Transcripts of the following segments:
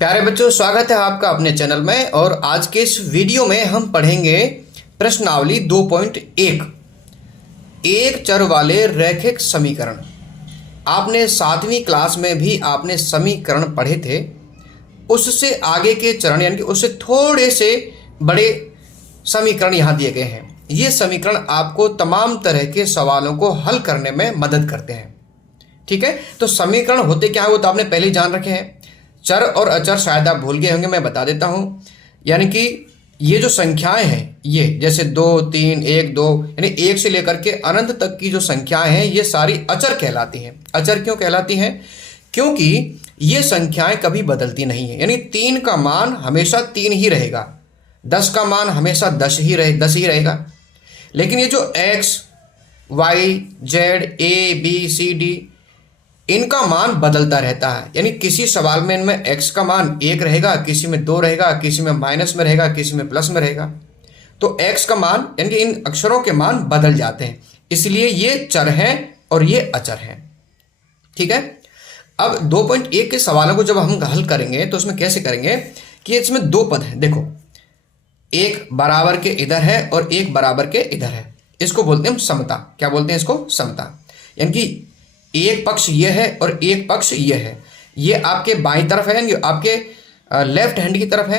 प्यारे बच्चों, स्वागत है आपका अपने चैनल में। और आज के इस वीडियो में हम पढ़ेंगे प्रश्नावली 2.1 एक चर वाले रैखिक समीकरण। आपने 7वीं क्लास में भी आपने समीकरण पढ़े थे। उससे आगे के चरण यानी कि उससे थोड़े से बड़े समीकरण यहाँ दिए गए हैं। ये समीकरण आपको तमाम तरह के सवालों को हल करने में मदद करते हैं। ठीक है, तो समीकरण होते क्या है वो तो आपने पहले ही जान रखे हैं। चर और अचर शायद आप भूल गए होंगे, मैं बता देता हूँ। यानी कि ये जो संख्याएं हैं, ये जैसे 2, 3, 1, 2 यानी 1 से लेकर के अनंत तक की जो संख्याएं हैं ये सारी अचर कहलाती हैं। अचर क्यों कहलाती हैं? क्योंकि ये संख्याएं कभी बदलती नहीं है। यानी 3 का मान हमेशा 3 ही रहेगा, 10 का मान हमेशा 10 ही रहेगा। लेकिन ये जो x, y, z, a, b, c, d इनका मान बदलता रहता है। यानी किसी सवाल में इनमें x का मान 1 रहेगा, किसी में 2 रहेगा, किसी में माइनस में रहेगा, किसी में प्लस में रहेगा। तो x का मान यानी कि इन अक्षरों के मान बदल जाते हैं, इसलिए ये चर हैं और ये अचर हैं। ठीक है, अब 2.1 के सवालों को जब हम हल करेंगे तो उसमें कैसे करेंगे कि इसमें 2 पद हैं। देखो, एक बराबर के इधर है और एक बराबर के इधर है। इसको बोलते हैं हम समता। क्या बोलते हैं इसको? समता। यानी कि एक पक्ष ये है और एक पक्ष ये है। ये आपके बाईं तरफ है यानी आपके लेफ्ट हैंड की तरफ है,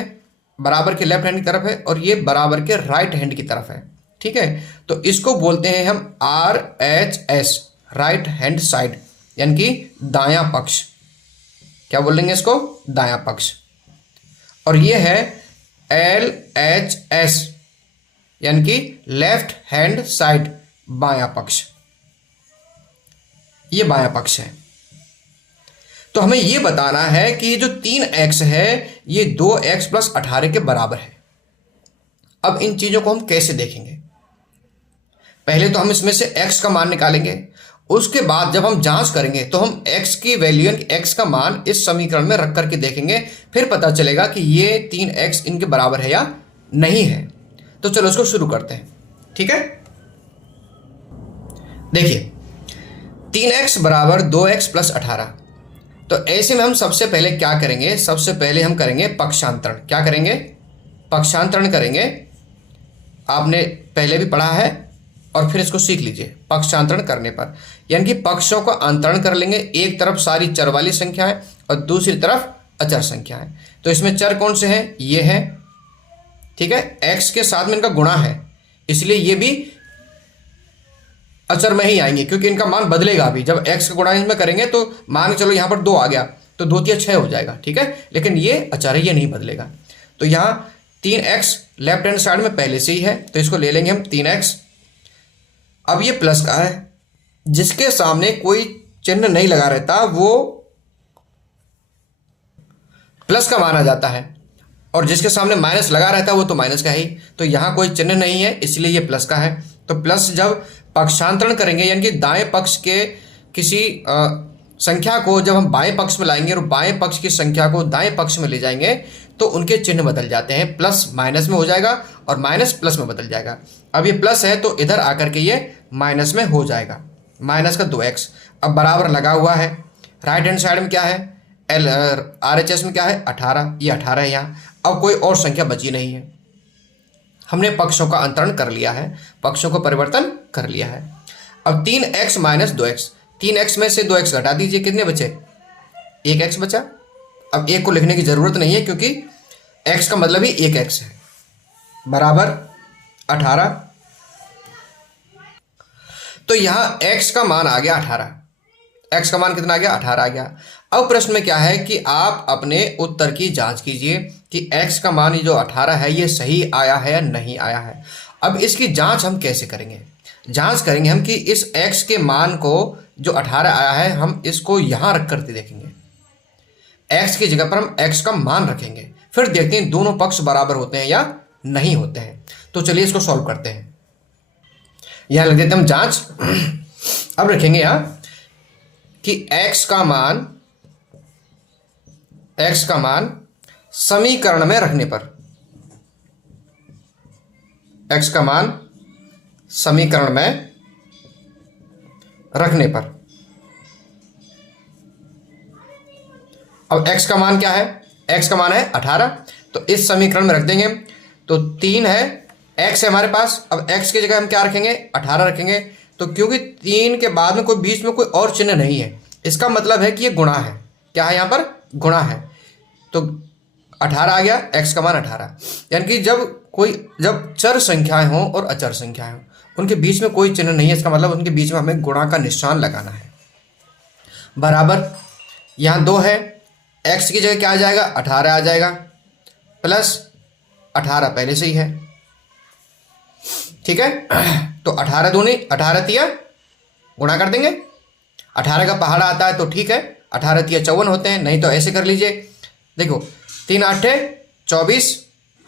बराबर के लेफ्ट हैंड की तरफ है, और ये बराबर के राइट हैंड की तरफ है। ठीक है, तो इसको बोलते हैं हम RHS, राइट हैंड साइड, यानी कि दायां पक्ष। क्या बोलेंगे इसको? दायां पक्ष। और ये है LHS, यानी कि लेफ्ट हैंड साइड, बायां पक्ष। ये बायां पक्ष है। तो हमें ये बताना है कि ये जो 3x है ये 2x + 18 के बराबर है। अब इन चीजों को हम कैसे देखेंगे? पहले तो हम इसमें से x का मान निकालेंगे। उसके बाद जब हम जांच करेंगे तो हम x की वैल्यू यानी x का मान इस समीकरण में रख करके देखेंगे, फिर पता चलेगा कि ये 3x इनके बराबर है या नहीं है। तो चलो इसको शुरू करते हैं। ठीक है, देखिए 3x = 2x + 18। तो ऐसे में हम सबसे पहले क्या करेंगे? सबसे पहले हम करेंगे पक्षांतरण। क्या करेंगे? पक्षांतरण करेंगे। आपने पहले भी पढ़ा है और फिर इसको सीख लीजिए। पक्षांतरण करने पर यानी कि पक्षों का अंतरण कर लेंगे। एक तरफ सारी चर वाली संख्याएं और दूसरी तरफ अचर संख्याएं। तो इसमें चर कौन से हैं? ये है। ठीक है, x के साथ में इनका गुणा है, इसलिए ये भी अचर में ही आएंगे क्योंकि इनका मान बदलेगा। अभी जब x का गुणा इसमें करेंगे तो मान चलो यहाँ पर 2 आ गया तो 2 × 3 = 6 हो जाएगा। ठीक है, लेकिन ये अचर है, ये नहीं बदलेगा। तो यहाँ 3x लेफ्ट हैंड साइड में पहले से ही है तो इसको ले लेंगे हम 3x। अब ये प्लस का है, जिसके सामने कोई चिन्ह नहीं लगा रहता वो प्लस का माना जाता है, और जिसके सामने माइनस लगा रहता है वो तो माइनस का ही। तो यहाँ कोई चिन्ह नहीं है इसलिए ये प्लस का है। तो प्लस जब पक्षांतरण करेंगे यानी कि दाएं पक्ष के किसी संख्या को जब हम बाएं पक्ष में लाएंगे और बाएं पक्ष की संख्या को दाएं पक्ष में ले जाएंगे तो उनके चिन्ह बदल जाते हैं। प्लस माइनस में हो जाएगा और माइनस प्लस में बदल जाएगा। अब ये प्लस है तो इधर आकर के ये माइनस में हो जाएगा, माइनस का 2x। अब बराबर लगा हुआ है। राइट हैंड साइड में क्या है? RHS में क्या है? 18। ये 18 है यहाँ। अब कोई और संख्या बची नहीं है। हमने पक्षों का अंतरण कर लिया है, पक्षों को परिवर्तन कर लिया है। अब 3x - 2x, 3x में से 2x घटा दीजिए, कितने बचे? 1x बचा। अब 1 को लिखने की जरूरत नहीं है क्योंकि x का मतलब ही 1x है, बराबर 18। तो यहां x का मान आ गया 18। x का मान कितना आ गया? 18 आ गया। अब प्रश्न में क्या है कि आप अपने उत्तर की जांच कीजिए कि x का मान जो 18 है ये सही आया है या नहीं आया है। अब इसकी जांच हम कैसे करेंगे? जांच करेंगे हम कि इस x के मान को जो 18 आया है हम इसको यहां रख करके देखेंगे। x की जगह पर हम x का मान रखेंगे, फिर देखते हैं दोनों पक्ष बराबर होते हैं या नहीं होते हैं। तो चलिए इसको सॉल्व करते हैं। यहां लग देते हम जांच। अब रखेंगे यहां कि x का मान समीकरण में रखने पर, x का मान समीकरण में रखने पर, अब x का मान क्या है? x का मान है 18, तो इस समीकरण में रख देंगे। तो 3 है, x है हमारे पास, अब x की जगह हम क्या रखेंगे, 18 रखेंगे। तो क्योंकि 3 के बाद में कोई बीच में कोई और चिन्ह नहीं है, इसका मतलब है कि ये गुणा है। क्या है यहाँ पर, गुणा है। तो 18 आ गया, x का मान 18। यानी कि जब चर संख्याएं हों और अचर संख्याएं हों, उनके बीच में कोई चिन्ह नहीं है, इसका मतलब उनके बीच में हमें गुणा का निशान लगाना है। बराबर, यहाँ 2 है, x की जगह क्या आ जाएगा, 18 आ जाएगा, प्लस 18 पहले से ही है। ठीक है, तो 18 दूनी 18 तिया गुणा कर देंगे। 18 का पहाड़ा आता है तो ठीक है, 18 तिया 54 होते हैं, नहीं तो ऐसे कर लीजिए। देखो 3 8 24,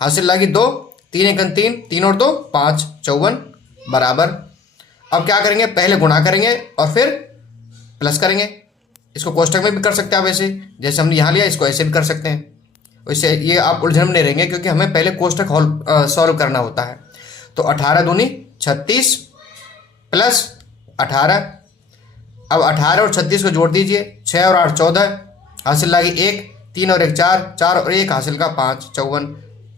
हासिल लगी 2, 3 1 3, 3 और 2 5, 54 बराबर। अब क्या करेंगे, पहले गुणा करेंगे और फिर प्लस करेंगे। इसको कोष्टक में भी कर सकते हैं आप, ऐसे जैसे हमने यहाँ लिया, इसको ऐसे भी कर सकते हैं। वैसे ये आप उलझन में नहीं रहेंगे, क्योंकि हमें पहले कोष्टक सॉल्व करना होता है। तो 18 दूनी 36 प्लस 18। अब 18 और 36 को जोड़ दीजिए, 6 और 8 14, हासिल लगी 1, 3 और 1 4, 4 और 1 हासिल का 5, 54,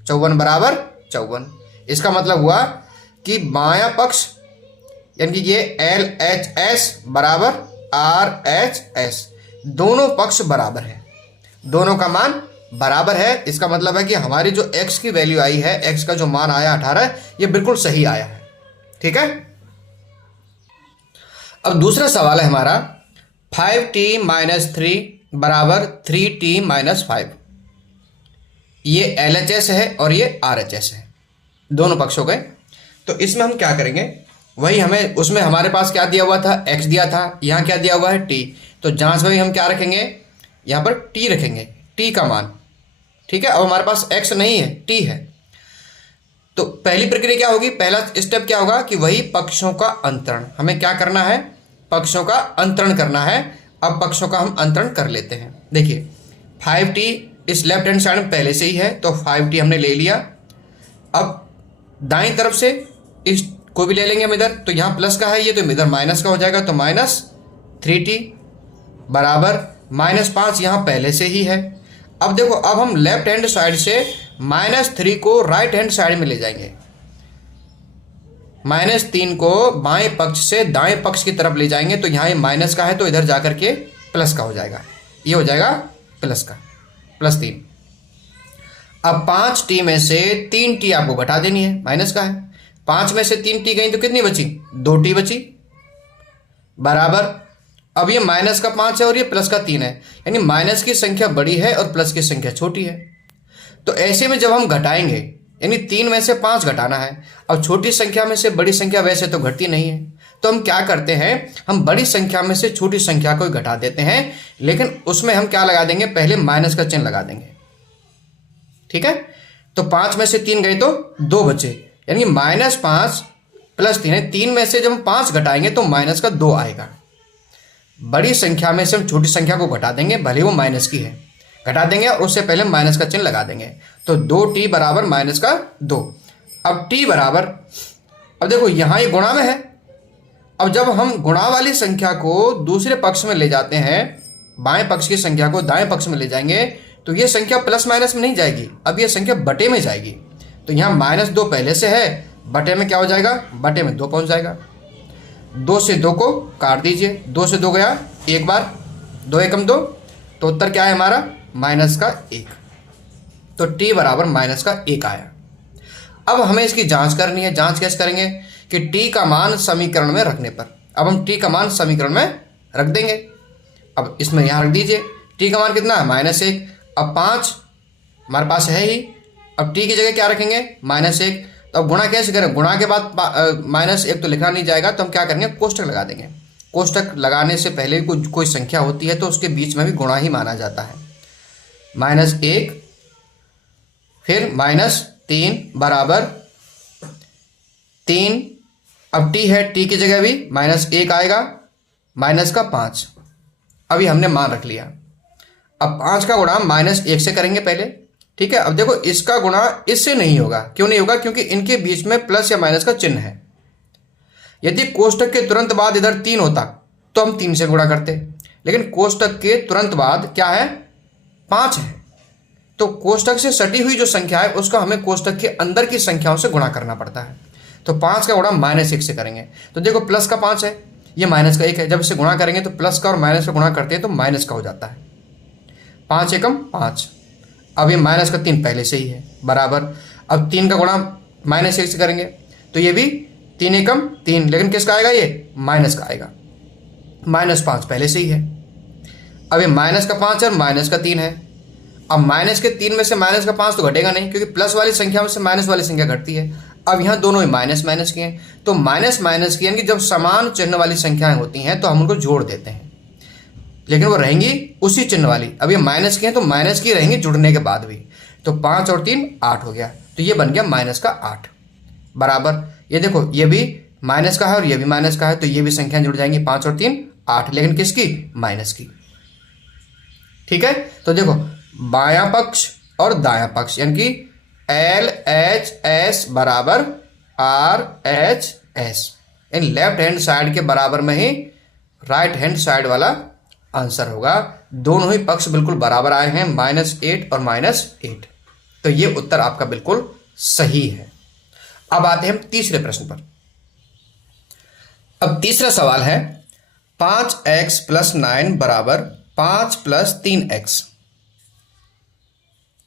54 बराबर 54। इसका मतलब हुआ कि बायां पक्ष यानी कि ये LHS बराबर RHS, दोनों पक्ष बराबर है, दोनों का मान बराबर है। इसका मतलब है कि हमारी जो x की वैल्यू आई है, x का जो मान आया 18, ये बिल्कुल सही आया है। ठीक है, अब दूसरा सवाल है हमारा 5t - 3 बराबर 3t - 5। ये LHS है और ये RHS है, दोनों पक्ष हो गए। तो इसमें हम क्या करेंगे, वही हमें उसमें हमारे पास क्या दिया हुआ था, x दिया था, यहाँ क्या दिया हुआ है t। तो जांच वही हम क्या रखेंगे, यहाँ पर t रखेंगे, t का मान। ठीक है, अब हमारे पास x नहीं है, t है। तो पहली प्रक्रिया क्या होगी, पहला स्टेप क्या होगा कि वही पक्षों का अंतरण, हमें क्या करना है, पक्षों का अंतरण करना है। अब पक्षों का हम अंतरण कर लेते हैं। देखिए 5t इस लेफ्ट हैंड साइड में पहले से ही है, तो 5t हमने ले लिया। अब दाईं तरफ से इस को भी ले लेंगे हम इधर, तो यहाँ प्लस का है ये, तो इधर माइनस का हो जाएगा, तो -3t बराबर -5 यहाँ पहले से ही है। अब देखो, अब हम लेफ्ट हैंड साइड से -3 को राइट हैंड साइड में ले जाएंगे, -3 को बाएं पक्ष से दाएं पक्ष की तरफ ले जाएंगे। तो यहाँ ये माइनस का है, तो इधर जाकर के प्लस का हो जाएगा, ये हो जाएगा प्लस का, +3। अब 5t में से 3t आपको घटा देनी है, माइनस का है। 5 में से 3t गई तो कितनी बची, 2t बची बराबर। अब ये माइनस का 5 है और ये प्लस का 3 है, यानी माइनस की संख्या बड़ी है और प्लस की संख्या छोटी है। तो ऐसे में जब हम घटाएंगे, यानी 3 में से 5 घटाना है। अब छोटी संख्या में से बड़ी संख्या वैसे तो घटती नहीं है, तो हम क्या करते हैं, हम बड़ी संख्या में से छोटी संख्या को घटा देते हैं, लेकिन उसमें हम क्या लगा देंगे, पहले माइनस का चिन्ह लगा देंगे। ठीक है, तो 5 में से 3 गए तो 2 बचे, यानी -5 + 3, 3 में से जब हम 5 घटाएंगे तो माइनस का 2 आएगा। बड़ी संख्या में से हम छोटी संख्या को घटा देंगे, भले वो माइनस की है, घटा देंगे और उससे पहले माइनस का चिन्ह लगा देंगे। तो 2t बराबर -2। अब t बराबर, अब देखो यहाँ ये गुणा में है। अब जब हम गुणा वाली संख्या को दूसरे पक्ष में ले जाते हैं, बाएं पक्ष की संख्या को दाएं पक्ष में ले जाएंगे, तो ये संख्या प्लस माइनस में नहीं जाएगी, अब ये संख्या बटे में जाएगी। तो यहाँ -2 पहले से है, बटे में क्या हो जाएगा, बटे में 2 पहुँच जाएगा। 2 से 2 को काट दीजिए, 2 से 2 गया एक बार, 2 एकम 2, तो उत्तर क्या है हमारा, -1। तो t बराबर -1 आया। अब हमें इसकी जांच करनी है। जांच कैसे करेंगे कि t का मान समीकरण में रखने पर, अब हम t का मान समीकरण में रख देंगे। अब इसमें यहाँ रख दीजिए, t का मान कितना है, -1। अब 5 हमारे पास है ही, अब t की जगह क्या रखेंगे, -1। तो अब गुणा कैसे करें, गुणा के बाद -1 तो लिखा नहीं जाएगा, तो हम क्या करेंगे, कोष्टक लगा देंगे। कोष्टक लगाने से पहले कोई संख्या होती है तो उसके बीच में भी गुणा ही माना जाता है। -1 फिर -3 बराबर 3। अब t है, t की जगह भी -1 आएगा, -5। अभी हमने मान रख लिया। अब 5 का गुणा -1 से करेंगे पहले। ठीक है, अब देखो इसका गुणा इससे नहीं होगा, क्यों नहीं होगा, क्योंकि इनके बीच में प्लस या माइनस का चिन्ह है। यदि कोष्टक के तुरंत बाद इधर 3 होता तो हम 3 से गुणा करते, लेकिन कोष्टक के तुरंत बाद क्या है, 5 है, तो कोष्टक से सटी हुई जो संख्या है उसका हमें कोष्टक के अंदर की संख्याओं से गुणा करना पड़ता है। तो 5 का गुणा -1 से करेंगे। तो देखो प्लस का 5 है, ये माइनस का 1 है, जब इसे गुणा करेंगे तो प्लस का और माइनस का गुणा करते हैं तो माइनस का हो जाता है। 5 एकम 5। अब ये माइनस का 3 पहले से ही है बराबर। अब 3 का गुणा -1 से करेंगे तो ये भी 3 एकम 3, लेकिन किसका आएगा, ये माइनस का आएगा। -5 पहले से ही है। अब ये माइनस का 5 और माइनस का 3 है। अब माइनस के 3 में से माइनस का 5 तो घटेगा नहीं, क्योंकि प्लस वाली संख्या में से माइनस वाली संख्या घटती है। अब यहाँ दोनों ही माइनस माइनस के हैं, तो माइनस माइनस की यानी कि जब समान चिन्ह वाली संख्याएं होती हैं तो हम उनको जोड़ देते हैं, लेकिन वो रहेंगी उसी चिन्ह वाली। अब ये माइनस की हैं तो माइनस की रहेंगी जुड़ने के बाद भी। तो 5 और 3 8 हो गया, तो ये बन गया माइनस का 8 बराबर। ये देखो ये भी माइनस का है और ये भी माइनस का है, तो ये भी संख्या जुड़ जाएंगी 5 और 3 8, लेकिन किसकी, माइनस की। ठीक है, तो देखो बायां पक्ष और दायां पक्ष यानी कि LHS बराबर RHS, in left hand side के बराबर में ही राइट हैंड साइड वाला आंसर होगा। दोनों ही पक्ष बिल्कुल बराबर आए हैं, -8 और -8, तो ये उत्तर आपका बिल्कुल सही है। अब आते हैं हम तीसरे प्रश्न पर। अब तीसरा सवाल है 5x + 9 बराबर 5 + 3x।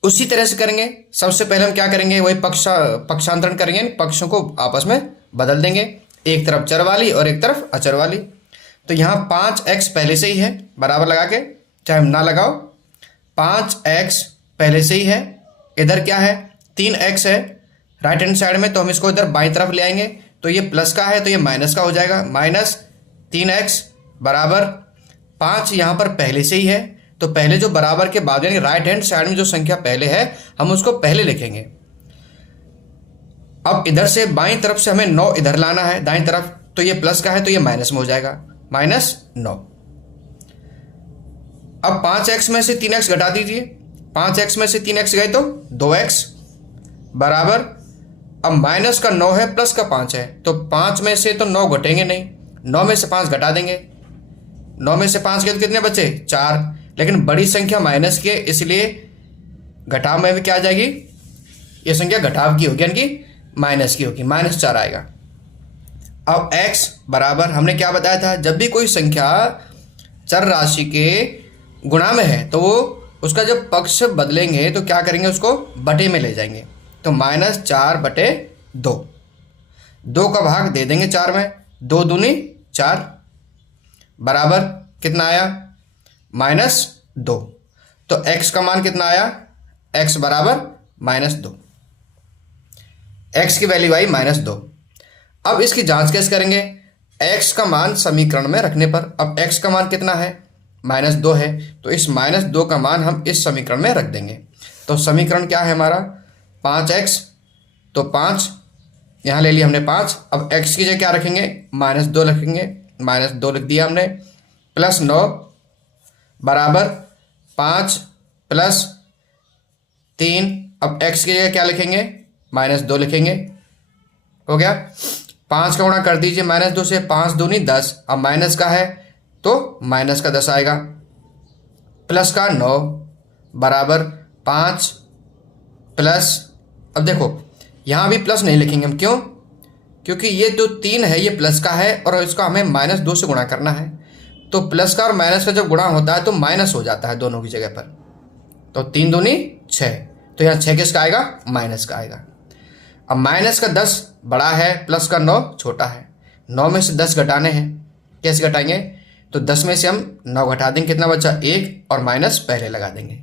उसी तरह से करेंगे। सबसे पहले हम क्या करेंगे, वही पक्षांतरण करेंगे, पक्षों को आपस में बदल देंगे, एक तरफ चर वाली और एक तरफ अचर वाली। तो यहाँ 5x पहले से ही है, बराबर लगा के, चाहे हम ना लगाओ, 5x पहले से ही है। इधर क्या है, 3x है राइट हैंड साइड में, तो हम इसको इधर बाईं तरफ ले आएंगे, तो ये प्लस का है तो ये माइनस का हो जाएगा। -3x बराबर 5 यहाँ पर पहले से ही है, तो पहले जो बराबर के बाद यानी राइट हैंड साइड में जो संख्या पहले है हम उसको पहले लिखेंगे। अब इधर से बाईं तरफ से हमें 9 इधर लाना है दाईं तरफ, तो ये प्लस का है तो ये माइनस में हो जाएगा, -9। अब 5x में से 3x घटा दीजिए, 5x में से 3x गए तो 2x बराबर। अब माइनस का 9 है, प्लस का 5 है, तो 5 में से तो 9 घटेंगे नहीं, 9 में से 5 घटा देंगे, 9 में से 5 गए तो कितने बचे, 4, लेकिन बड़ी संख्या माइनस की है इसलिए घटाव में भी क्या आ जाएगी, ये संख्या घटाव की होगी यानी कि माइनस की होगी, -4 आएगा। अब x बराबर हमने क्या बताया था, जब भी कोई संख्या चर राशि के गुणा में है तो वो उसका जब पक्ष बदलेंगे तो क्या करेंगे, उसको बटे में ले जाएंगे। तो -4/2, 2 का भाग दे देंगे 4 में, 2 दूनी 4 बराबर कितना आया, -2। तो x का मान कितना आया, x बराबर -2, x की वैल्यू आई -2। अब इसकी जांच कैसे करेंगे, x का मान समीकरण में रखने पर। अब x का मान कितना है, -2 है, तो इस -2 का मान हम इस समीकरण में रख देंगे। तो समीकरण क्या है हमारा, 5x, तो 5 यहाँ ले लिया हमने 5। अब x की जगह क्या रखेंगे, -2 रखेंगे, -2 लिख दिया हमने, +9 बराबर 5 + 3। अब x की जगह क्या लिखेंगे, -2 लिखेंगे, हो गया। 5 का गुणा कर दीजिए -2 से, 5 दूनी 10, अब माइनस का है तो माइनस का 10 आएगा, प्लस का 9 बराबर 5 प्लस, अब देखो यहाँ भी प्लस नहीं लिखेंगे हम, क्यों, क्योंकि ये जो 3 है ये प्लस का है और इसका हमें -2 से गुणा करना है, तो प्लस का और माइनस का जब गुणा होता है तो माइनस हो जाता है दोनों की जगह पर। तो 3 दूनी 6, तो यहाँ 6 किसका आएगा, माइनस का आएगा। अब माइनस का 10 बड़ा है, प्लस का 9 छोटा है, 9 में से 10 घटाने हैं, कैसे घटाएंगे, तो 10 में से हम 9 घटा देंगे, कितना बचा 1, और माइनस पहले लगा देंगे,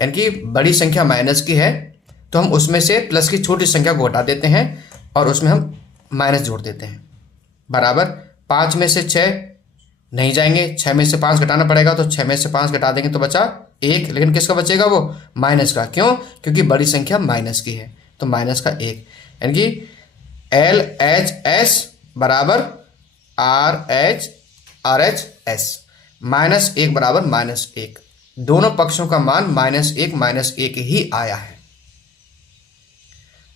यानी कि बड़ी संख्या माइनस की है तो हम उसमें से प्लस की छोटी संख्या को हटा देते हैं और उसमें हम माइनस जोड़ देते हैं, बराबर 5 में से 6 नहीं जाएंगे, 6 में से 5 घटाना पड़ेगा, तो 6 में से 5 घटा देंगे तो बचा 1, लेकिन किसका बचेगा, वो माइनस का, क्यों, क्योंकि बड़ी संख्या माइनस की है, तो माइनस का 1, यानी कि LHS बराबर RHS, -1 बराबर -1, दोनों पक्षों का मान -1 ही आया है।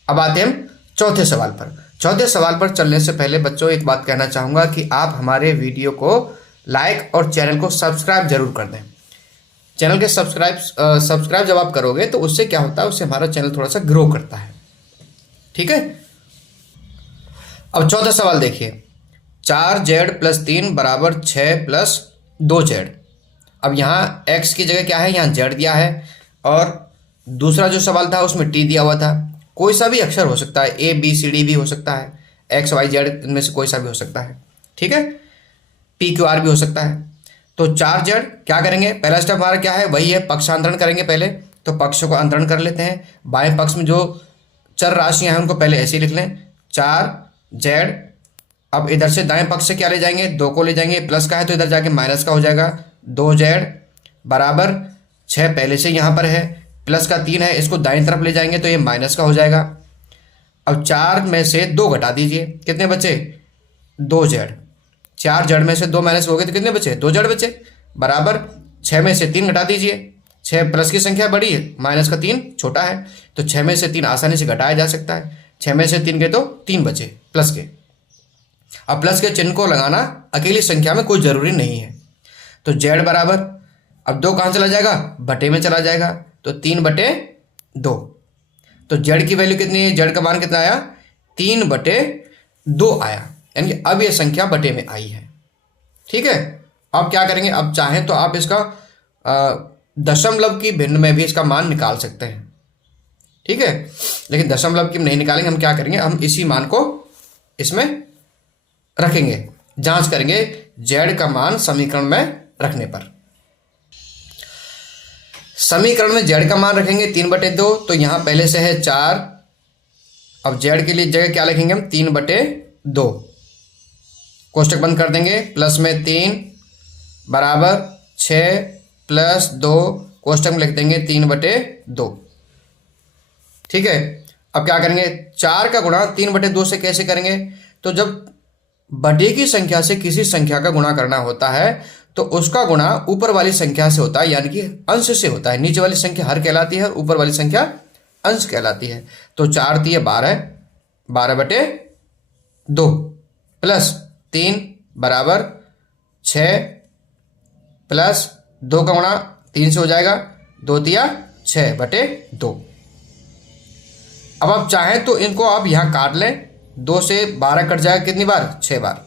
अब आते हैं हम चौथे सवाल पर। चौथे सवाल पर चलने से पहले बच्चों एक बात कहना चाहूँगा कि आप हमारे वीडियो को लाइक और चैनल को सब्सक्राइब जरूर कर दें। चैनल के सब्सक्राइब जब आप करोगे तो उससे क्या होता है, उससे हमारा चैनल थोड़ा सा ग्रो करता है। ठीक है। अब चौथा सवाल देखिए, 4z+3 = 6+2z। अब यहाँ x की जगह क्या है, यहाँ z दिया है, और दूसरा जो सवाल था उसमें t दिया हुआ था। कोई सा भी अक्षर हो सकता है, ABCD भी हो सकता है, XYZ इनमें से कोई सा भी हो सकता है। ठीक है, PQR भी हो सकता है। तो 4z क्या करेंगे, पहला स्टेप हमारा क्या है, वही है पक्षांतरण करेंगे पहले। तो पक्षों को अंतरण कर लेते हैं। बाएं पक्ष में जो चर राशियां हैं उनको पहले ऐसे ही लिख लें, 4z। अब इधर से दाएं पक्ष से क्या ले जाएंगे, 2 को ले जाएंगे, प्लस का है तो इधर जाके माइनस का हो जाएगा। 2z बराबर 6 पहले से यहाँ पर है, प्लस का 3 है, इसको दाईं तरफ ले जाएंगे तो ये माइनस का हो जाएगा। अब 4 में से 2 घटा दीजिए, कितने बचे, 2z। 4z में से 2 माइनस हो गए तो कितने बचे, 2z बचे, बराबर 6 में से 3 घटा दीजिए। 6 प्लस की संख्या बड़ी है, माइनस का 3 छोटा है, तो 6 में से 3 आसानी से घटाया जा सकता है। 6 में से 3 गए तो 3 बचे प्लस के। अब प्लस के चिन्ह को लगाना अकेली संख्या में कोई जरूरी नहीं है। तो z बराबर, अब 2 कहाँ चला जाएगा, बटे में चला जाएगा, तो 3/2। तो z की वैल्यू कितनी है, z का मान कितना आया, 3/2 आया, यानी कि अब ये संख्या बटे में आई है। ठीक है। अब क्या करेंगे, अब चाहें तो आप इसका दशमलव की भिन्न में भी इसका मान निकाल सकते हैं। ठीक है, लेकिन दशमलव की नहीं निकालेंगे, हम क्या करेंगे, हम इसी मान को इसमें रखेंगे, जांच करेंगे z का मान समीकरण में रखने पर। समीकरण में z का मान रखेंगे 3/2, तो यहां पहले से है 4। अब z के लिए जगह क्या लिखेंगे हम, 3/2, कोष्टक बंद कर देंगे, प्लस में 3 बराबर 6 + 2, कोष्टक में लिख देंगे 3/2। ठीक है। अब क्या करेंगे, 4 का गुणा 3/2 से कैसे करेंगे, तो जब बटे की संख्या से किसी संख्या का गुणा करना होता है तो उसका गुणा ऊपर वाली संख्या से होता है, यानी कि अंश से होता है। नीचे वाली संख्या हर कहलाती है, ऊपर वाली संख्या अंश कहलाती है। तो 4 × 12 12/2 प्लस 3 बराबर 6 प्लस 2 का गुणा 3 से हो जाएगा, 2 × 6/2। अब आप चाहें तो इनको आप यहाँ काट लें, 2 से 12 कट जाएगा कितनी बार, 6 बार,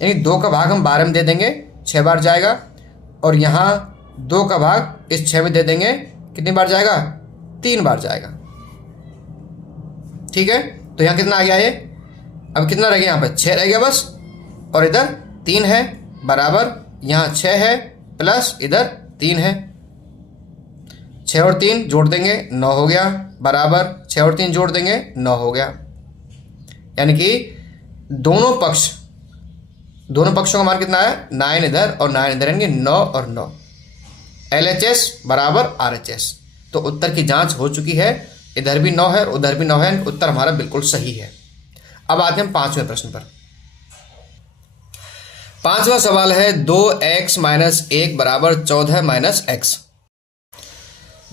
यानी 2 का भाग हम 12 में दे देंगे, 6 बार जाएगा, और यहाँ 2 का भाग इस 6 में दे देंगे, कितनी बार जाएगा, 3 बार जाएगा। ठीक है, तो यहाँ कितना आ गया ये, अब कितना रह गया, यहाँ पर 6 रह गया बस, और इधर 3 है, बराबर यहाँ 6 है प्लस इधर 3 है, 6 और 3 जोड़ देंगे 9 हो गया, बराबर 6 और 3 जोड़ देंगे 9 हो गया। यानी कि दोनों पक्षों का मान कितना है, 9 इधर और 9 इधर, यानी 9 और 9, LHS बराबर RHS। तो उत्तर की जांच हो चुकी है, इधर भी 9 है और उधर भी 9 है, उत्तर हमारा बिल्कुल सही है। अब आते हैं 5वें प्रश्न पर। 5वां सवाल है, 2x - 1 = 14 - x।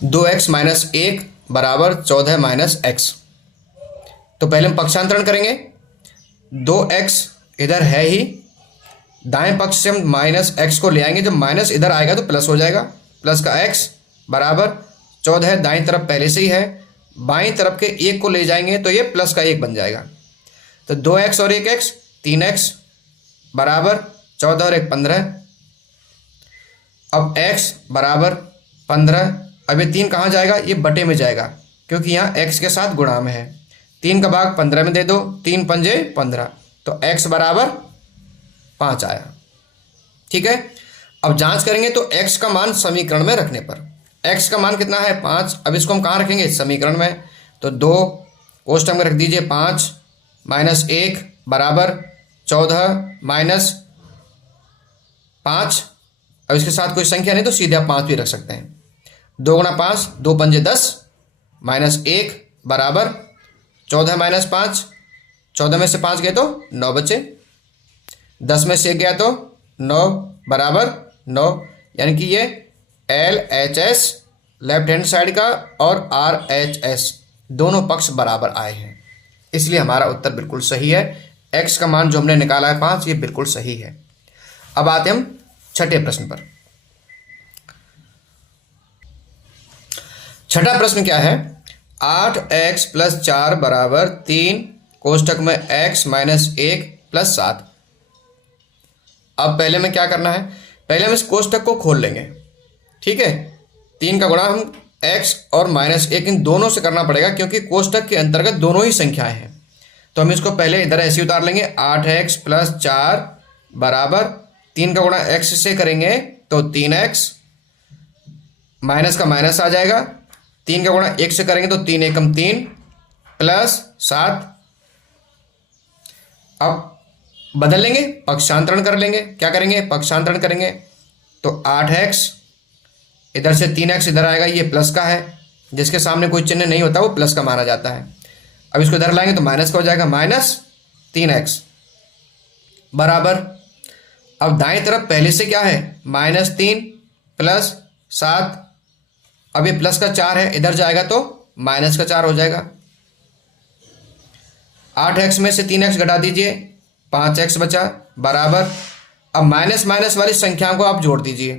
2x - 1 = 14 - x। तो पहले हम पक्षांतरण करेंगे। 2x इधर है ही, दाएं पक्ष से हम -x को ले आएंगे, जब माइनस इधर आएगा तो प्लस हो जाएगा, प्लस का x बराबर 14 दाएं तरफ पहले से ही है, बाएं तरफ के 1 को ले जाएंगे तो ये प्लस का 1 बन जाएगा। तो 2x और 1x 3x बराबर 14 और 1 15। अब x बराबर 15। अब ये 3 कहाँ जाएगा, ये बटे में जाएगा, क्योंकि यहाँ x के साथ गुणा में है। 3 का भाग 15 में दे दो, 3 पंजे 15, तो x बराबर 5 आया। ठीक है। अब जांच करेंगे तो x का मान समीकरण में रखने पर, x का मान कितना है, 5। अब इसको हम कहाँ रखेंगे, समीकरण में। तो 2 कोष्टक में रख दीजिए, 5 - 1 बराबर 14 - 5। अब इसके साथ कोई संख्या नहीं तो सीधे आप 5 भी रख सकते हैं। 2 × 5 2 पंजे 10, -1 बराबर 14 - 5। 14 में से 5 गए तो 9 बचे, 10 में से 1 गया तो 9 बराबर 9, यानी कि ये LHS लेफ्ट हैंड साइड का और RHS दोनों पक्ष बराबर आए हैं, इसलिए हमारा उत्तर बिल्कुल सही है। x का मान जो हमने निकाला है 5, ये बिल्कुल सही है। अब आते हम छठे प्रश्न पर। छठा प्रश्न क्या है, 8x प्लस 4 बराबर 3 कोष्टक में x माइनस 1 प्लस 7। अब पहले में क्या करना है, पहले हम इस कोष्टक को खोल लेंगे, ठीक है। 3 का गुणा हम x और माइनस 1 इन दोनों से करना पड़ेगा, क्योंकि कोष्टक के अंतर्गत दोनों ही संख्याएं हैं। तो हम इसको पहले इधर ऐसे उतार लेंगे, 8x प्लस 4 बराबर 3 का गुणा x से करेंगे तो 3x, माइनस का माइनस आ जाएगा, 3 का गुणा 1 से करेंगे तो 3 एकम 3 प्लस 7। अब बदल लेंगे, पक्षांतरण कर लेंगे। क्या करेंगे, पक्षांतरण करेंगे तो 8x इधर से 3x इधर आएगा, ये प्लस का है, जिसके सामने कोई चिन्ह नहीं होता वो प्लस का माना जाता है। अब इसको इधर लाएंगे तो माइनस का हो जाएगा, माइनस 3x बराबर, अब दाएं तरफ पहले से क्या है, -3 प्लस 7, अब ये प्लस का 4 है, इधर जाएगा तो माइनस का 4 हो जाएगा। 8x में से 3x घटा दीजिए, 5x बचा बराबर, अब माइनस माइनस वाली संख्याओं को आप जोड़ दीजिए,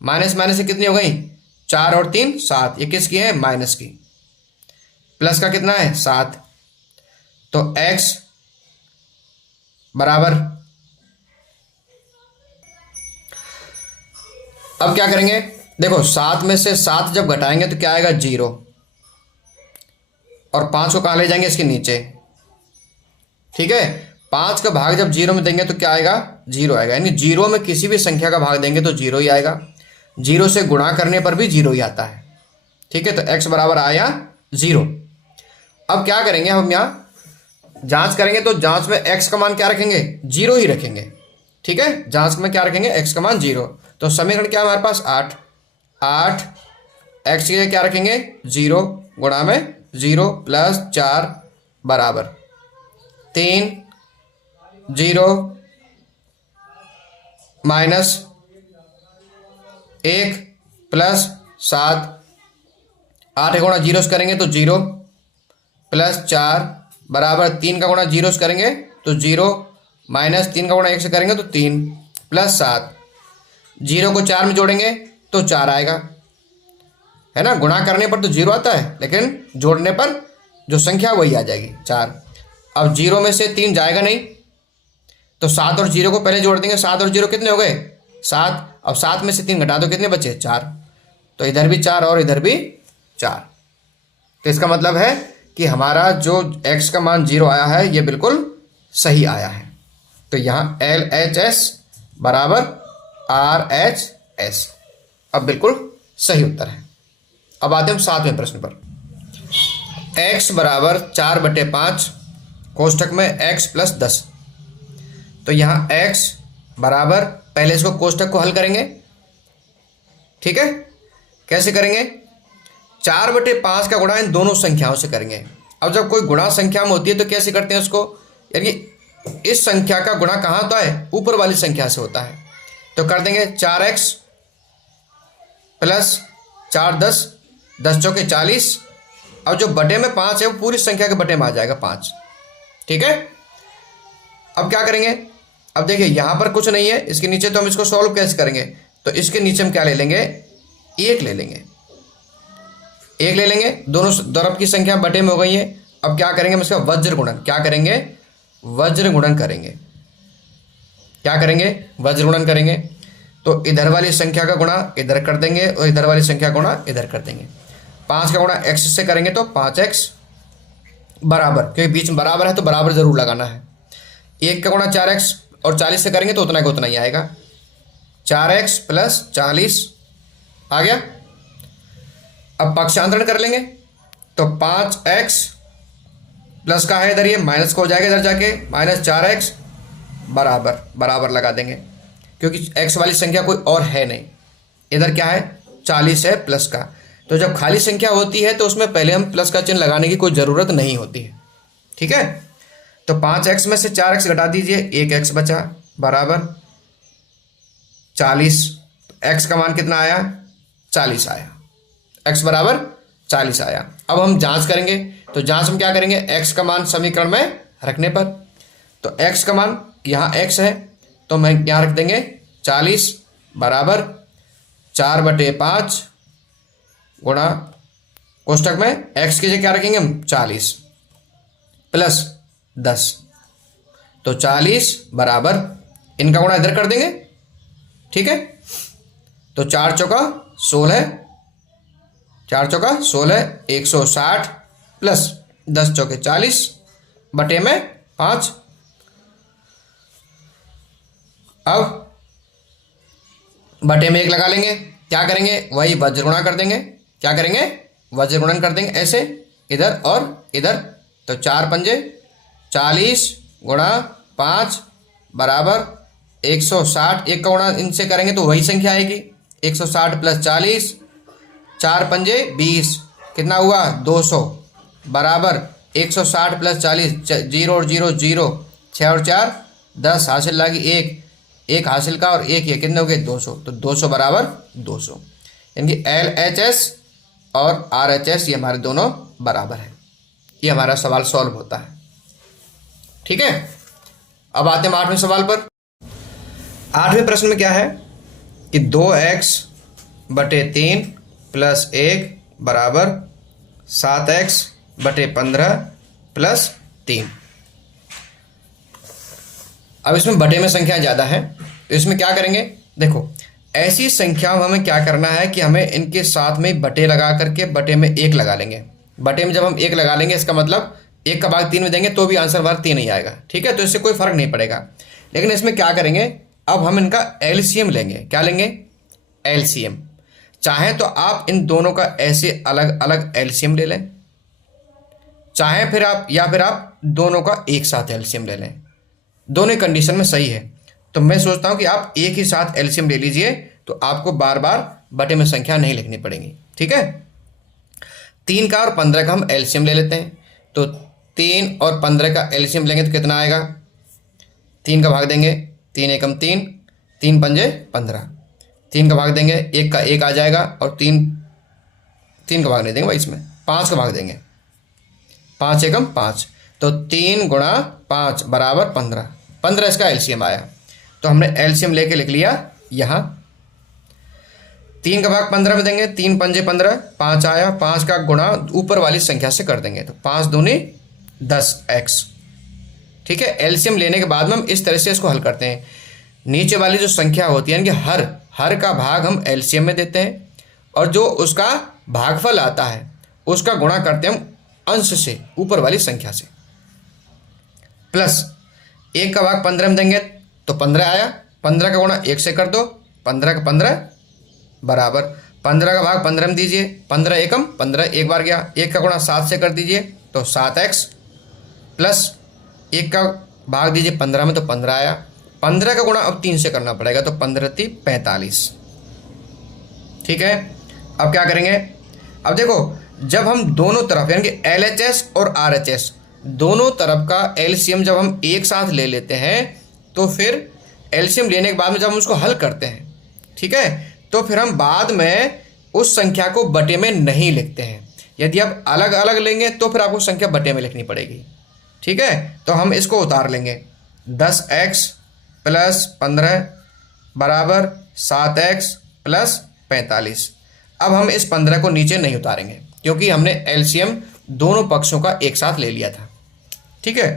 माइनस माइनस से कितनी हो गई, 4 और 3 7, ये किसकी है, माइनस की। प्लस का कितना है, 7, तो x बराबर, अब क्या करेंगे, देखो 7 में से 7 जब घटाएंगे तो क्या आएगा, 0, और 5 को कहाँ ले जाएंगे, इसके नीचे, ठीक है। 5 का भाग जब 0 में देंगे तो क्या आएगा, 0 आएगा, यानी 0 में किसी भी संख्या का भाग देंगे तो 0 ही आएगा, 0 से गुणा करने पर भी 0 ही आता है, ठीक है। तो x बराबर आया 0। अब क्या करेंगे, हम यहाँ जांच करेंगे तो जांच में x का मान क्या रखेंगे, 0 ही रखेंगे, ठीक है। जांच में क्या रखेंगे, x का मान 0, तो समीकरण क्या है हमारे पास, 8 x की जगह क्या रखेंगे, 0 गुणा में 0 प्लस 4 बराबर 3 0 माइनस 1 प्लस 7, 8 गुणा 0 से करेंगे तो 0 प्लस 4 बराबर 3 का गुणा 0 से करेंगे तो 0 माइनस 3 का गुणा 1 से करेंगे तो 3 प्लस 7, 0 को 4 में जोड़ेंगे तो 4 आएगा, है ना। गुणा करने पर तो 0 आता है, लेकिन जोड़ने पर जो संख्या वही आ जाएगी 4। अब 0 में से 3 जाएगा नहीं, तो 7 और 0 को पहले जोड़ देंगे, 7 और 0 कितने हो गए, 7। अब 7 में से 3 घटा दो, कितने बचे, 4, तो इधर भी 4 और इधर भी 4। तो इसका मतलब है कि हमारा जो x का मान 0 आया है ये बिल्कुल सही आया है। तो यहाँ LHS बराबर RHS अब बिल्कुल सही उत्तर है। अब आते हैं हम 7वें प्रश्न पर। x बराबर 4/5 कोष्टक में x प्लस 10। तो यहाँ x बराबर, पहले इसको कोष्टक को हल करेंगे, ठीक है। कैसे करेंगे, 4/5 का गुणा इन दोनों संख्याओं से करेंगे। अब जब कोई गुणा संख्या में होती है तो कैसे करते हैं उसको, यानी इस संख्या का गुणा कहाँ होता है, ऊपर वाली संख्या से होता है। तो कर देंगे 4x प्लस 4 10, 10 चौके 40। अब जो बटे में 5 है वो पूरी संख्या के बटे में आ जाएगा 5, ठीक है। अब क्या करेंगे, अब देखिए यहाँ पर कुछ नहीं है, इसके नीचे, तो हम इसको सॉल्व कैसे करेंगे, तो इसके नीचे हम क्या ले लेंगे, 1 ले लेंगे, 1 ले लेंगे, दोनों तरफ की संख्या बटे में हो गई है। अब क्या करेंगे, हम इसका वज्र गुणन, क्या करेंगे, वज्र गुणन करेंगे। क्या करेंगे, वज्र गुणन करेंगे, तो इधर वाली संख्या का गुणा इधर कर देंगे और इधर वाली संख्या का गुणा इधर कर देंगे। 5 का गुणा x से करेंगे तो 5x बराबर, क्योंकि बीच में बराबर है तो बराबर जरूर लगाना है। 1 का गुणा 4x और 40 से करेंगे तो उतना का उतना ही आएगा, 4x प्लस 40 आ गया। अब पक्षांतरण कर लेंगे तो 5x प्लस का है इधर, ये माइनस का हो जाएगा इधर जाके, माइनस 4x बराबर, बराबर लगा देंगे, क्योंकि x वाली संख्या कोई और है नहीं, इधर क्या है 40 है प्लस का। तो जब खाली संख्या होती है तो उसमें पहले हम प्लस का चिन्ह लगाने की कोई ज़रूरत नहीं होती है, ठीक है। तो 5x में से 4x घटा दीजिए, 1x बचा बराबर 40। x का मान कितना आया, 40 आया, x बराबर 40 आया। अब हम जांच करेंगे, तो जांच हम क्या करेंगे, x का मान समीकरण में रखने पर, तो x का मान यहाँ x है तो मैं यहाँ रख देंगे 40 बराबर 4/5 गुणा कोष्टक में x की जगह क्या रखेंगे हम 40 प्लस 10, तो 40 बराबर इनका गुणा इधर कर देंगे, ठीक है। तो 4 चौका 16, 4 चौका 16 160 प्लस 10 चौके 40 बटे में 5। अब बटे में 1 लगा लेंगे, क्या करेंगे वही वज्र गुणा कर देंगे, क्या करेंगे वज्र गुणन कर देंगे ऐसे इधर और इधर। तो 4 पंजे 40 गुणा 5 बराबर 160, एक का गुणा इनसे करेंगे तो वही संख्या आएगी 160 प्लस 40, 4 पंजे 20, कितना हुआ 200 बराबर 160 प्लस 40, 0 और 0 0, 6 और 4 10, हासिल लागी 1, 1 हासिल का और 1 ये कितने हो गए 200, तो 200 बराबर 200, यानी कि LHS और RHS ये हमारे दोनों बराबर है। ये हमारा सवाल सॉल्व होता है, ठीक है। अब आते हैं 8वें सवाल पर। 8वें प्रश्न में क्या है कि 2x बटे 3 प्लस 1 बराबर 7x बटे 15 प्लस 3। अब इसमें बटे में संख्या ज़्यादा है, तो इसमें क्या करेंगे, देखो ऐसी संख्या में हमें क्या करना है कि हमें इनके साथ में बटे लगा करके बटे में 1 लगा लेंगे। बटे में जब हम 1 लगा लेंगे इसका मतलब 1 का भाग 3 में देंगे तो भी आंसर बार 3 ही आएगा, ठीक है। तो इससे कोई फर्क नहीं पड़ेगा। लेकिन इसमें क्या करेंगे, अब हम इनका LCM लेंगे। क्या लेंगे LCM। चाहे तो आप इन दोनों का ऐसे अलग अलग LCM ले लें, चाहे फिर आप दोनों का एक साथ LCM ले लें। दोनों कंडीशन में सही है। तो मैं सोचता हूं कि आप एक ही साथ LCM ले लीजिए, तो आपको बार बार बटे में संख्या नहीं लिखनी पड़ेगी, ठीक है। 3 का और 15 का हम LCM ले लेते हैं। तो 3 और 15 का LCM लेंगे तो कितना आएगा, 3 का भाग देंगे 3 एकम 3, 3 पंजे 15, 3 का भाग देंगे 1 का 1 आ जाएगा और 3 का भाग नहीं देंगे भाई, इसमें 5 का भाग देंगे, 5 एकम 5, तो 3 गुणा 5 बराबर 15, 15 इसका LCM आया। तो हमने LCM लेके लिख लिया यहाँ। 3 का भाग 15 में देंगे, 3 पंजे 15, 5 आया, 5 का गुणा ऊपर वाली संख्या से कर देंगे, तो 5 दूनी 10x, ठीक है। LCM लेने के बाद में हम इस तरह से इसको हल करते हैं। नीचे वाली जो संख्या होती है, यानी कि हर का भाग हम LCM में देते हैं और जो उसका भागफल आता है उसका गुणा करते हैं हम अंश से, ऊपर वाली संख्या से। प्लस 1 का भाग 15 में देंगे तो 15 आया, 15 का गुणा 1 से कर दो, 15 का 15 बराबर 15 का भाग 15 में दीजिए, 15 एकम 15 एक बार गया, 1 का गुणा 7 से कर दीजिए तो 7x प्लस 1 का भाग दीजिए 15 में तो 15 आया, 15 का गुणा अब 3 से करना पड़ेगा तो 15 × 3 = 45, ठीक है। अब क्या करेंगे, अब देखो जब हम दोनों तरफ यानी कि LHS और RHS दोनों तरफ का LCM जब हम एक साथ ले लेते हैं तो फिर LCM लेने के बाद में जब हम उसको हल करते हैं, ठीक है, तो फिर हम बाद में उस संख्या को बटे में नहीं लिखते हैं। यदि आप अलग अलग लेंगे तो फिर आपको संख्या बटे में लिखनी पड़ेगी, ठीक है। तो हम इसको उतार लेंगे, 10x प्लस 15 बराबर 7x प्लस 45। अब हम इस 15 को नीचे नहीं उतारेंगे क्योंकि हमने LCM दोनों पक्षों का एक साथ ले लिया था, ठीक है।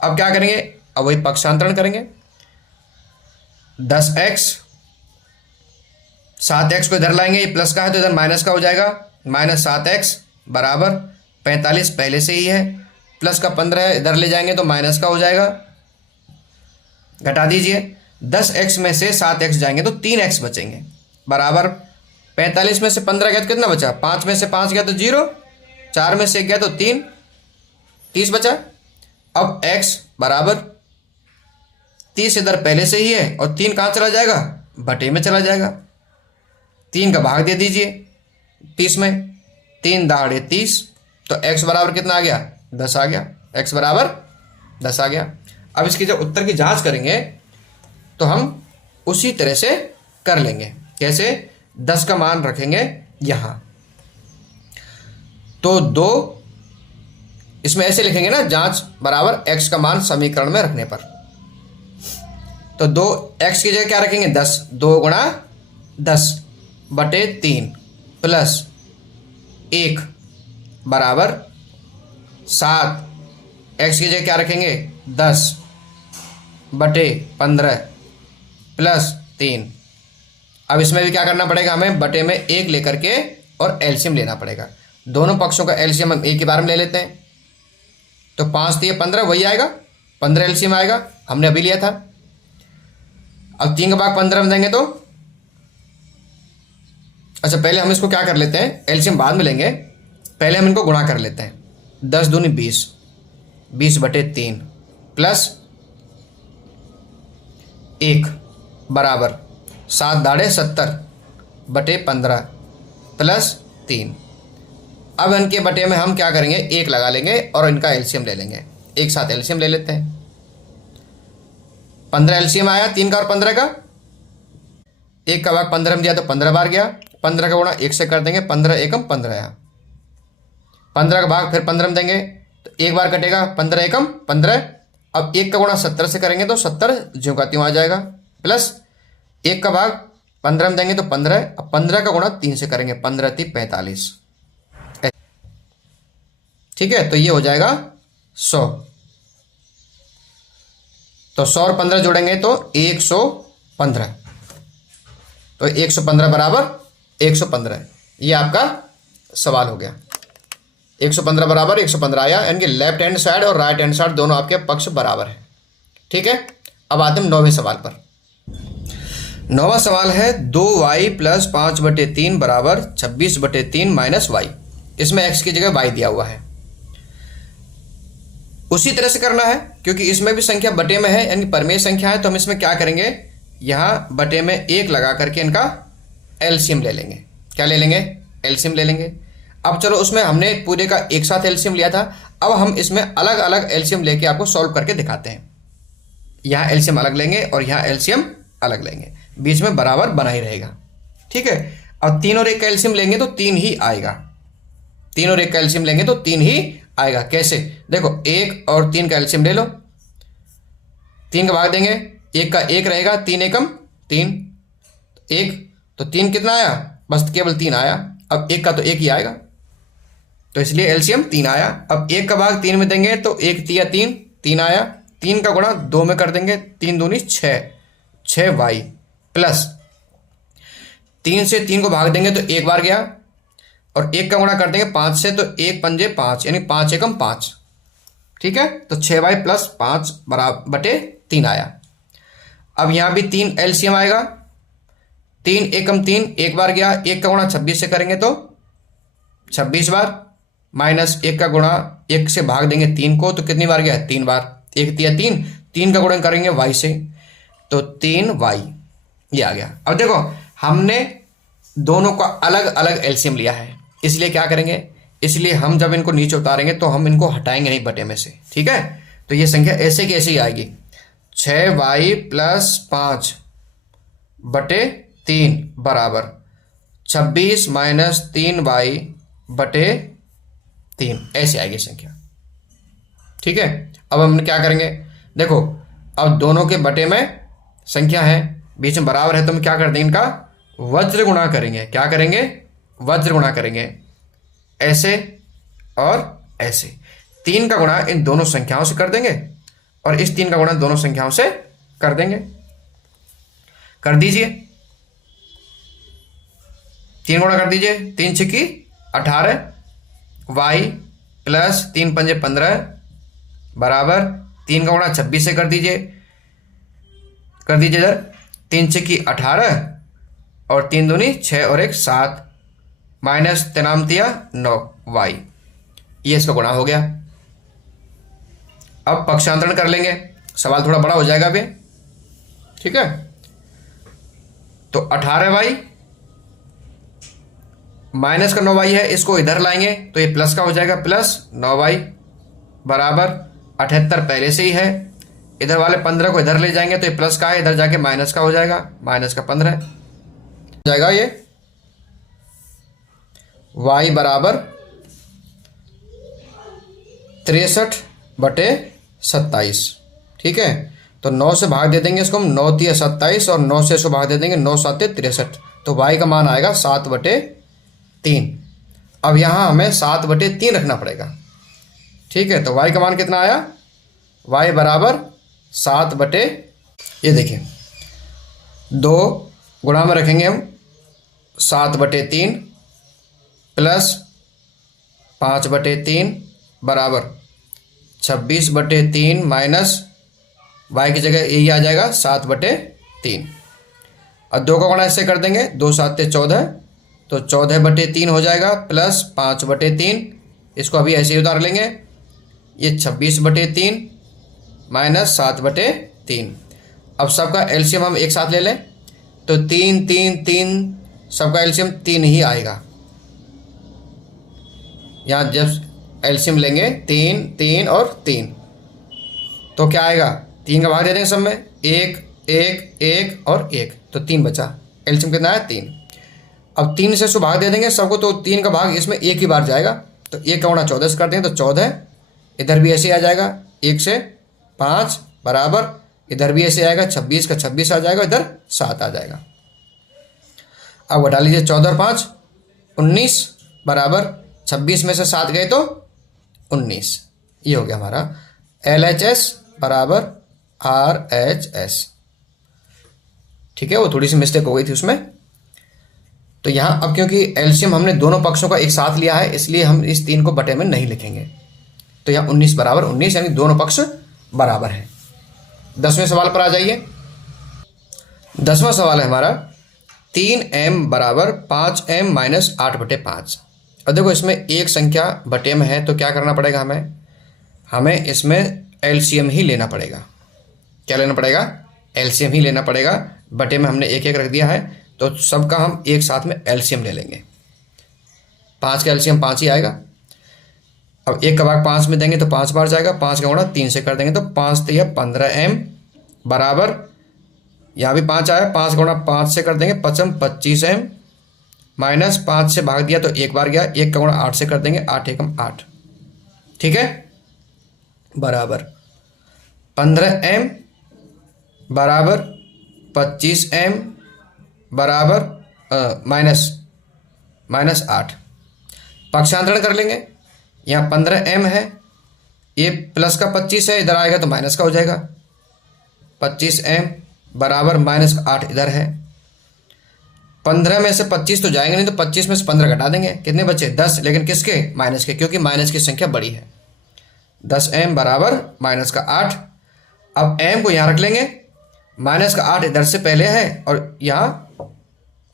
अब क्या करेंगे, अब वही पक्षांतरण करेंगे, 10x 7x को इधर लाएंगे, ये प्लस का है तो इधर माइनस का हो जाएगा, -7x बराबर 45 पहले से ही है, प्लस का 15 है इधर ले जाएंगे तो माइनस का हो जाएगा, घटा दीजिए, 10x में से 7x जाएंगे तो 3x बचेंगे बराबर 45 में से 15 गया तो कितना बचा, 5 में से 5 गया तो 0, 4 में से 1 गया तो 3, 30 बचा। अब x बराबर 30 इधर पहले से ही है और 3 कहाँ चला जाएगा, बटे में चला जाएगा, 3 का भाग दे दीजिए 30 में, 3 दाढ़े 30, तो x बराबर कितना आ गया, 10 आ गया, x बराबर 10 आ गया। अब इसकी जब उत्तर की जांच करेंगे तो हम उसी तरह से कर लेंगे, कैसे, 10 का मान रखेंगे यहाँ, तो 2 इसमें ऐसे लिखेंगे ना, जांच बराबर x का मान समीकरण में रखने पर, तो 2x की जगह क्या रखेंगे 10, 2 गुणा 10 बटे 3 प्लस 1 बराबर 7, एक्स की जगह क्या रखेंगे 10 बटे 15 प्लस 3। अब इसमें भी क्या करना पड़ेगा, हमें बटे में 1 लेकर के और एलसीएम लेना पड़ेगा। दोनों पक्षों का एलसीएम हम एक ही बार में ले लेते हैं। तो 5 दिए 15 वही आएगा, 15 एलसीएम आएगा, हमने अभी लिया था। अब 3 का भाग 15 में देंगे तो अच्छा पहले हम इसको क्या कर लेते हैं, एलसीएम बाद में लेंगे, पहले हम इनको गुणा कर लेते हैं। 10 दूनी 20, 20 बटे 3 प्लस 1 बराबर 7 दाढ़े 70 बटे 15 प्लस 3। अब इनके बटे में हम क्या करेंगे, 1 लगा लेंगे और इनका एलसीएम ले लेंगे। एक साथ एलसीएम ले लेते हैं। 15 एलसीएम आया 3 का और 15 का। 1 का भाग 15 में दिया तो 15 बार गया, 15 का गुणा 1 से कर देंगे, 15 एकम 15 आया। 15 का भाग फिर 15 में देंगे तो 1 बार कटेगा, 15 एकम 15। अब 1 का गुणा 70 से करेंगे तो 70 ज्यों का त्यों आ जाएगा, प्लस 1 का भाग 15 में देंगे तो 15। अब 15 का गुणा 3 से करेंगे, 15 3 45। ठीक है, तो ये हो जाएगा 100। तो 100 और 15 जोड़ेंगे तो 115। तो 115 बराबर 115, ये आपका सवाल हो गया। 115 बराबर 115 आया, यानी कि लेफ्ट हैंड साइड और राइट हैंड साइड दोनों आपके पक्ष बराबर है। ठीक है, अब आते हैं 9वें सवाल पर। 9वां सवाल है 2y प्लस 5 बटे 3 बराबर 26 बटे 3 माइनस वाई। इसमें x की जगह y दिया हुआ है। उसी तरह से करना है क्योंकि इसमें भी संख्या बटे में है, यानी परमेय संख्या है। तो हम इसमें क्या करेंगे, यहाँ बटे में 1 लगा करके इनका एलसीएम ले लेंगे। क्या ले लेंगे, एलसीएम ले लेंगे। अब चलो उसमें हमने पूरे का एक साथ एलसीएम लिया था, अब हम इसमें अलग अलग एलसीएम लेके आपको सॉल्व करके दिखाते हैं। यहाँ एलसीएम अलग लेंगे और यहाँ एलसीएम अलग लेंगे, बीच में बराबर बना ही रहेगा। ठीक है, अब 3 और 1 का एलसीएम लेंगे तो 3 ही आएगा। 3 और 1 का एलसीएम लेंगे तो 3 ही आएगा। कैसे, देखो 1 और 3 का एलसीएम ले लो, 3 का भाग देंगे, 1 का 1 रहेगा, 3 एकम 3, 1 तो 3 कितना आया, बस केवल 3 आया। अब 1 का तो 1 ही आएगा, तो इसलिए एलसीएम 3 आया। अब 1 का भाग 3 में देंगे तो 1 तिया 3, 3 आया। 3 का गुणा 2 में कर देंगे, 3 दूनी 6, 6y प्लस 3 से 3 को भाग देंगे तो 1 बार गया, और 1 का गुणा कर देंगे 5 से तो 1 पंजे 5, यानी 5 एकम 5। ठीक है, तो 6y प्लस 5 बराबर बटे 3 आया। अब यहाँ भी 3 एलसीएम आएगा, 3 एकम 3, 1 बार गया, 1 का गुणा 26 से करेंगे तो 26 बार, माइनस 1 का गुणा 1 से भाग देंगे 3 को तो कितनी बार गया, 3 बार, 1 तिया 3, 3 का गुणा करेंगे y से तो 3y, ये आ गया। अब देखो हमने दोनों का अलग अलग एलसीएम लिया है, इसलिए क्या करेंगे, इसलिए हम जब इनको नीचे उतारेंगे तो हम इनको हटाएंगे नहीं बटे में से। ठीक है, तो ये संख्या ऐसे की ऐसे ही आएगी, 6y प्लस 5 बटे 3 बराबर 26 माइनस 3y बटे 3, ऐसे आएगी संख्या। ठीक है, अब हम क्या करेंगे, देखो अब दोनों के बटे में संख्या है, बीच में बराबर है, तो हम क्या कर देंगे, इनका वज्र गुणा करेंगे। क्या करेंगे, वज्र गुणा करेंगे, ऐसे और ऐसे। 3 का गुणा इन दोनों संख्याओं से कर देंगे और इस 3 का गुणा दोनों संख्याओं से कर देंगे। कर दीजिए, 3 गुणा कर दीजिए, 3 छिकी 18, y प्लस 3 पंजे 15 बराबर 3 का गुणा 26 से कर दीजिए इधर, 3 छिकी 18 और 3 दूनी 6 और 1 7, माइनस 9y, ये इसका गुणा हो गया। अब पक्षांतरण कर लेंगे, सवाल थोड़ा बड़ा हो जाएगा अभी। ठीक है, तो 18y माइनस का 9y है, इसको इधर लाएंगे तो ये प्लस का हो जाएगा, प्लस 9y बराबर 78 पहले से ही है, इधर वाले 15 को इधर ले जाएंगे तो ये प्लस का है, इधर जाके माइनस का हो जाएगा, माइनस का 15 हो जाएगा। ये y बराबर 63 बटे 27। ठीक है, तो 9 से भाग दे देंगे इसको हम, 9 तिया 27 और 9 से इसको भाग दे देंगे, 9 7 63, तो y का मान आएगा 7 बटे 3। अब यहाँ हमें 7/3 रखना पड़ेगा। ठीक है, तो y का मान कितना आया, y बराबर 7 ये देखिए 2 गुणा में रखेंगे हम 7/3 प्लस 5/3 बराबर 26/3 माइनस y की जगह यही आ जाएगा 7/3 और 2 का गुणा इससे कर देंगे, 2 7 14, तो 14/3 हो जाएगा प्लस 5/3, इसको अभी ऐसे ही उतार लेंगे, ये 26/3 माइनस 7/3। अब सबका एलसीएम हम एक साथ ले लें तो 3 3 3, सबका एलसीएम 3 ही आएगा। यहाँ जब एलसीएम लेंगे 3 3 और 3 तो क्या आएगा, 3 का भाग दे देंगे सब में, 1 1 1 और 1, तो 3 बचा। एलसीएम कितना है 3। अब 3 से इसको भाग दे देंगे सबको, तो 3 का भाग इसमें एक ही बार जाएगा, तो 1 का गुणा 14 से कर देंगे तो 14, इधर भी ऐसे आ जाएगा 1 से 5 बराबर, इधर भी ऐसे आएगा 26 का 26 आ जाएगा, इधर 7 आ जाएगा। अब घटा लीजिए 14 और 5 19 बराबर 26 में से 7 गए तो 19। ये हो गया हमारा LHS बराबर RHS। ठीक है, वो थोड़ी सी मिस्टेक हो गई थी उसमें। तो यहाँ अब क्योंकि एलसीएम हमने दोनों पक्षों का एक साथ लिया है, इसलिए हम इस 3 को बटे में नहीं लिखेंगे। तो यहाँ 19 बराबर 19 यानी दोनों पक्ष बराबर हैं। 10वें सवाल पर आ जाइए। 10वां सवाल है हमारा 3m बराबर 5m माइनस 8/5। और देखो इसमें एक संख्या बटे में है तो क्या करना पड़ेगा, हमें इसमें एलसीएम ही लेना पड़ेगा। क्या लेना पड़ेगा, एलसीएम ही लेना पड़ेगा। बटे में हमने 1 1 रख दिया है तो सबका हम एक साथ में एलसीएम ले लेंगे। 5 का एलसीएम 5 ही आएगा। अब 1 का भाग 5 में देंगे तो 5 बार जाएगा, 5 का गुणा 3 से कर देंगे तो 5 तो यह 15m बराबर, यहाँ भी 5 आया, 5 का गुणा 5 से कर देंगे 5 25m माइनस 5 से भाग दिया तो 1 बार गया, 1 का गुणा 8 से कर देंगे 8 1 8। ठीक है, बराबर 15m बराबर 25m बराबर माइनस 8। पक्षांतरण कर लेंगे, यहाँ 15m है, ये प्लस का 25 है, इधर आएगा तो माइनस का हो जाएगा। 25m बराबर माइनस 8 इधर है। 15 में से 25 तो जाएंगे नहीं, तो 25 में से 15 घटा देंगे, कितने बचे 10, लेकिन किसके, माइनस के, क्योंकि माइनस की संख्या बड़ी है। 10m बराबर माइनस का 8। अब m को यहाँ रख लेंगे, माइनस का 8 इधर से पहले है और यहाँ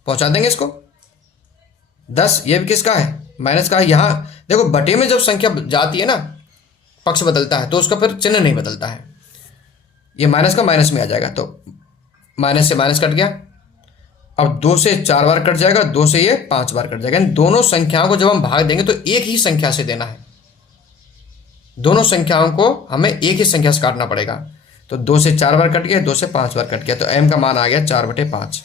पहुँचा देंगे इसको। 10 ये भी किसका है, माइनस का है। यहाँ देखो बटे में जब संख्या जाती है ना, पक्ष बदलता है तो उसका फिर चिन्ह नहीं बदलता है, ये माइनस का माइनस में आ जाएगा, तो माइनस से माइनस कट गया। अब 2 से 4 बार कट जाएगा, 2 से ये 5 बार कट जाएगा। दोनों संख्याओं को जब हम भाग देंगे तो एक ही संख्या से देना है, दोनों संख्याओं को हमें एक ही संख्या से काटना पड़ेगा। तो 2 से 4 बार कट गया, 2 से 5 बार कट गया, तो m का मान आ गया 4/5।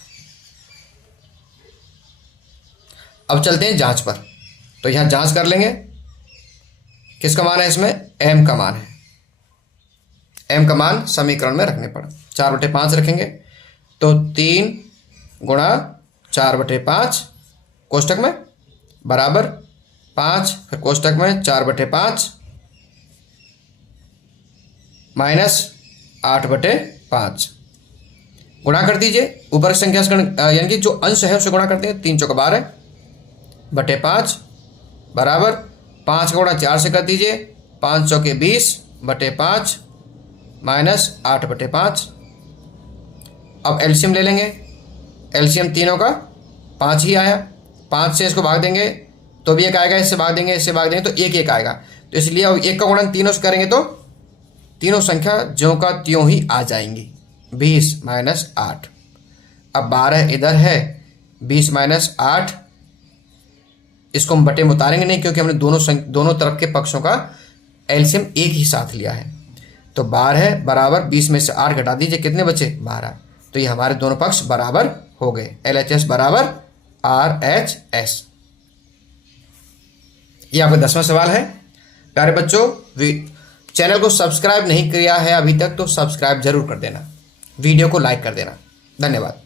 अब चलते हैं जांच पर। तो यहाँ जांच कर लेंगे, किसका मान है इसमें, m का मान है। m का मान समीकरण में रखने पर 4/5 रखेंगे, तो 3 गुणा 4/5 कोष्टक में बराबर 5, फिर कोष्टक में 4/5 माइनस 8/5 गुणा कर दीजिए। ऊपर संख्या से यानी कि जो अंश है उसे गुणा करते हैं, 3 चौका 12 बटे 5 बराबर 5 का गुणा 4 से कर दीजिए, 5 चौके 20 बटे 5 माइनस 8/5। अब एलसीएम ले लेंगे, एलसीएम तीनों का 5 ही आया, 5 से इसको भाग देंगे तो भी 1 आएगा, इससे भाग देंगे, इससे भाग देंगे तो 1 1 आएगा। तो इसलिए अब 1 का गुणन तीनों से करेंगे तो तीनों संख्या ज्यों का त्यों ही आ जाएंगी। 20 माइनस 8, अब 12 इधर है, 20 माइनस 8, इसको हम बटे में उतारेंगे नहीं क्योंकि हमने दोनों तरफ के पक्षों का एलसीएम एक ही साथ लिया है। तो 12 बराबर 20 में से 8 घटा दीजिए, कितने बचे 12। तो ये हमारे दोनों पक्ष बराबर हो गए। LHS बराबर RHS। ये आपका 10वां सवाल है। प्यारे बच्चों, चैनल को सब्सक्राइब नहीं किया है अभी तक तो सब्सक्राइब जरूर कर देना, वीडियो को लाइक कर देना। धन्यवाद।